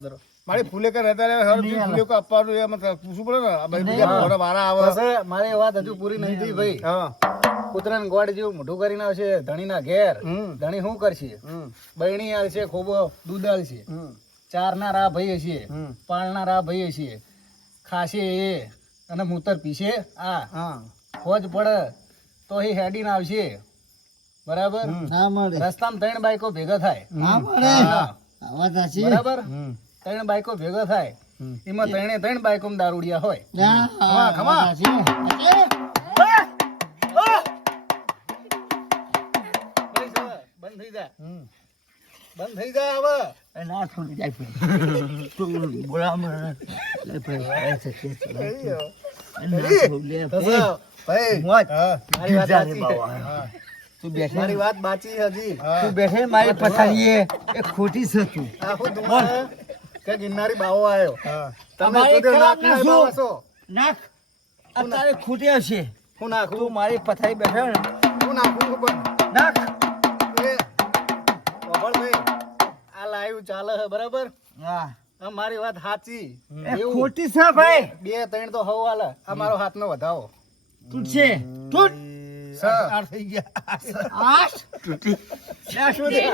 મારી ફૂલે કર રહેતા રહે હર ફૂલે કો આપવાનું એ મત પૂછવું પડે ને આ ભાઈ બીજા મોરા મારા આવે બસ મારી વાત હજુ પૂરી નહીં થઈ ભાઈ. હા કૂતરાને ગોળ જેવું મોઢું કરીને આવશે ધણીના ઘેર. ધણી શું કરશે? બહેણી આવશે, ખોબો દૂધ આલશે. ચારના રા ભાઈ હશે, પાળના રા ભાઈ હશે, ખાશે એ અને મૂતર પીશે આ. ફોજ પડે તો એ હેડીને આવશે, બરાબર? રસ્તામાં ત્રણ બાઈકો ભેગા થાય, બરાબર? ત્રણ બાઈકો ભેગા થાય, એમાં ત્રણ બાઈકો દારૂડિયા હોય. ખમા ખમા બંધ થઈ જા, બંધ થઈ જા હવે. ના થોડી જાય બોલાવા મારી વાત બાચી હજી. તું બેઠે મારી પથારીએ એ ખોટી છે તું. કે ગિરનારી બાવો આવ્યો. તમે અમારી ખુદ નાક ના નાખશું. બાવા છો. નાખ અત્યારે ખોટી હશે. હું નાખું, તું મારી પથારી બેઠો ને હું નાખું ખબર. નાખ. એ ખબર ભાઈ, આ લાઈવ ચાલે છે, બરાબર? હા આ મારી વાત સાચી. એ ખોટી છે ભાઈ. બે ત્રણ તો હવ હાલે. આ મારો હાથનો વધાવો. તૂટશે તૂટ. આ થઈ ગયા. આશ તૂટી. ત્યાં સુધી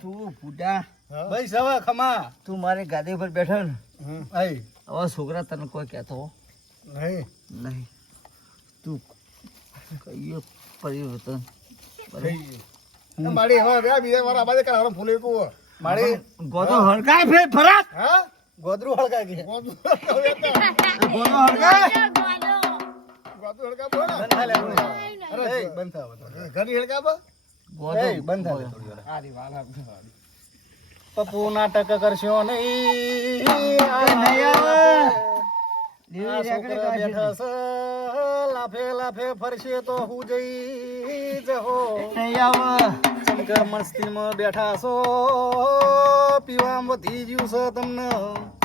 તું ફૂટા ભાઈ સવા ખમા. તું મારી ગાદી પર બેઠો ને આઈ હવે છોકરા તને કોઈ કહેતો નહીં. નહીં. તું કઈ પરિવર્તન મારી હવે બે બીજા મારા આબાદે કર હરમ ફૂલે કો મારી ગોદો હળગાય ફેર ફરાક. હા ગોદરું હળગા ગયા. ગોદુ ગોદો હળગાય. હડકા બોલ બંધ થા લે. અરે એ બંધ થા બધું. ઘણી હડકા બા ગોદો એ બંધ થા લે ગોદો. થોડી વાર. પપ્પુ નાટક કરશો નહીં. આ છોકરા બેઠા છે, લાફે લાફે ફરશે તો હું જઈ જહો. નહીં આવે. ચમકા મસ્તીમાં બેઠા છો, પીવામાં વધી ગયું છે તમને.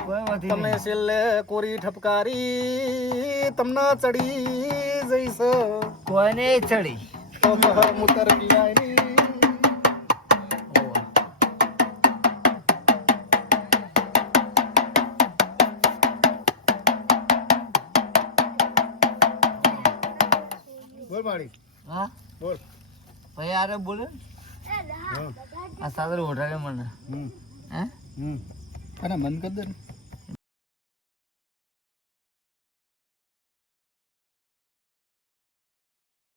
કોઈ વધી તમે નહીં. છેલ્લે કોરી ઠપકારી તમને ચડી જઈશ. કોઈને ચડી. તો મૂતર પીવાય નહીં. બોલ મારી હા બોલ ભાઈ આરે બોલે આ સાદર ઓઢાડે મને હે અને મન કર દે ને.